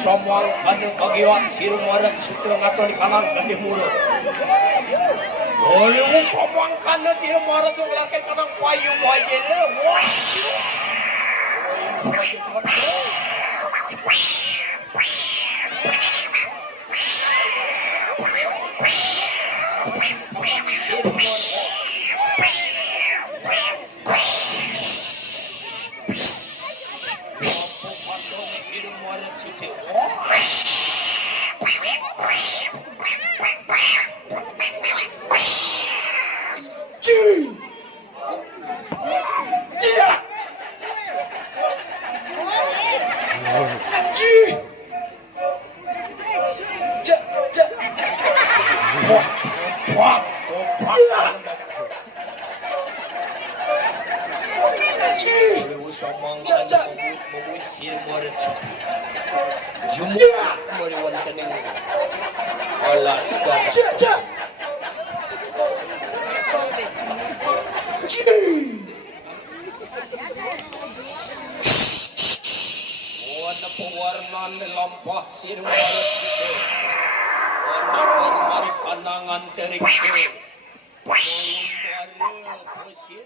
Somal kana kagiwat siru marat sutra ngato di kalang kandi murut. Oli mo somang kana siru marat yung lakay kanang payu waje na. Pewarnaan lampah siru marat itu. Warna panangan terik itu. Dari pesir.